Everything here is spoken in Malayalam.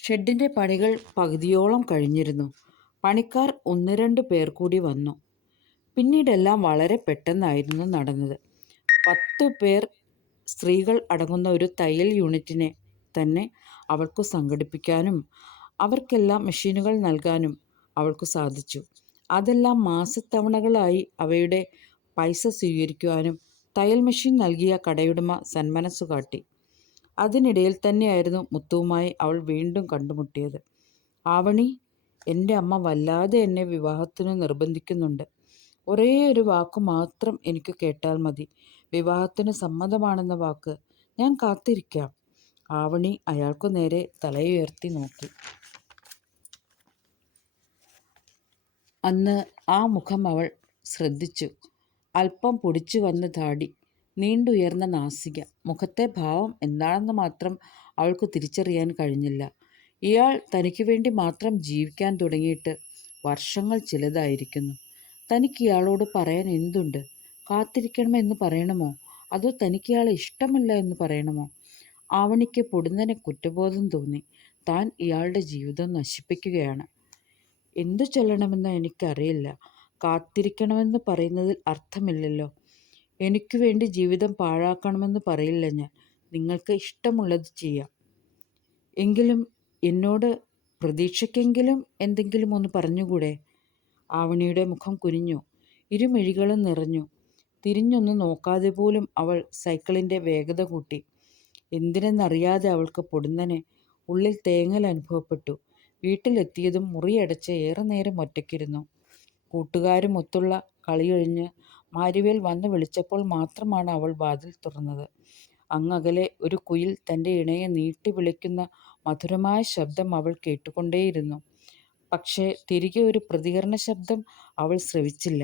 ഷെഡിൻ്റെ പണികൾ പകുതിയോളം കഴിഞ്ഞിരുന്നു. പണിക്കാർ 1-2 പേർ കൂടി വന്നു. പിന്നീടെല്ലാം വളരെ പെട്ടെന്നായിരുന്നു നടന്നത്. 10 പേർ സ്ത്രീകൾ അടങ്ങുന്ന ഒരു തയ്യൽ യൂണിറ്റിനെ തന്നെ അവൾക്കു സംഘടിപ്പിക്കാനും അവർക്കെല്ലാം മെഷീനുകൾ നൽകാനും അവൾക്കു സാധിച്ചു. അതെല്ലാം മാസത്തവണകളായി അവയുടെ പൈസ സ്വീകരിക്കുവാനും തയ്യൽ മെഷീൻ നൽകിയ കടയുടമ സന്മനസ്സു കാട്ടി. അതിനിടയിൽ തന്നെയായിരുന്നു മുത്തുവുമായി അവൾ വീണ്ടും കണ്ടുമുട്ടിയത്. "ആവണി, എൻ്റെ അമ്മ വല്ലാതെ എന്നെ വിവാഹത്തിനു നിർബന്ധിക്കുന്നുണ്ട്. ഒരേ ഒരു വാക്കു മാത്രം എനിക്ക് കേട്ടാൽ മതി. വിവാഹത്തിന് സമ്മതമാണെന്ന വാക്ക്. ഞാൻ കാത്തിരിക്കാം." ആവണി അയാൾക്കു നേരെ തലയുയർത്തി നോക്കി. അന്ന് ആ മുഖം അവൾ ശ്രദ്ധിച്ചു. അല്പം പൊടിച്ചു വന്ന താടി, നീണ്ടുയർന്ന നാസിക, മുഖത്തെ ഭാവം എന്താണെന്ന് മാത്രം അവൾക്കു തിരിച്ചറിയാൻ കഴിഞ്ഞില്ല. ഇയാൾ തനിക്കു വേണ്ടി മാത്രം ജീവിക്കാൻ തുടങ്ങിയിട്ട് വർഷങ്ങൾ ചിലതായിരിക്കുന്നു. തനിക്കിയാളോട് പറയാൻ എന്തുണ്ട്? കാത്തിരിക്കണമെന്ന് പറയണമോ? അതോ തനിക്കിയാളെ ഇഷ്ടമല്ല എന്ന് പറയണമോ? ആവണിക്ക് പൊടുന്നനെ കുറ്റബോധം തോന്നി. താൻ ഇയാളുടെ ജീവിതം നശിപ്പിക്കുകയാണ്. എന്തു ചൊല്ലണമെന്ന് എനിക്കറിയില്ല. കാത്തിരിക്കണമെന്ന് പറയുന്നതിൽ അർത്ഥമില്ലല്ലോ. എനിക്കു വേണ്ടി ജീവിതം പാഴാക്കണമെന്ന് പറയില്ല ഞാൻ. നിങ്ങൾക്ക് ഇഷ്ടമുള്ളത് ചെയ്യാം. എങ്കിലും എന്നോട് പ്രതീക്ഷയ്ക്കെങ്കിലും എന്തെങ്കിലും ഒന്ന് പറഞ്ഞുകൂടെ? ആവണിയുടെ മുഖം കുനിഞ്ഞു. ഇരുമിഴികളും നിറഞ്ഞു. തിരിഞ്ഞൊന്ന് നോക്കാതെ പോലും അവൾ സൈക്കിളിൻ്റെ വേഗത കൂട്ടി. എന്തിനെന്നറിയാതെ അവൾക്ക് പൊടുന്നനെ ഉള്ളിൽ തേങ്ങൽ അനുഭവപ്പെട്ടു. വീട്ടിലെത്തിയതും മുറിയടച്ച് ഏറെ നേരം ഒറ്റയ്ക്കിരുന്നു. കൂട്ടുകാരുമൊത്തുള്ള കളി കഴിഞ്ഞ് മാരിവേൽ വന്നു വിളിച്ചപ്പോൾ മാത്രമാണ് അവൾ വാതിൽ തുറന്നത്. അങ്ങകലെ ഒരു കുയിൽ തൻ്റെ ഇണയെ നീട്ടി വിളിക്കുന്ന മധുരമായ ശബ്ദം അവൾ കേട്ടുകൊണ്ടേയിരുന്നു. പക്ഷേ തിരികെ ഒരു പ്രതികരണ ശബ്ദം അവൾ ശ്രവിച്ചില്ല.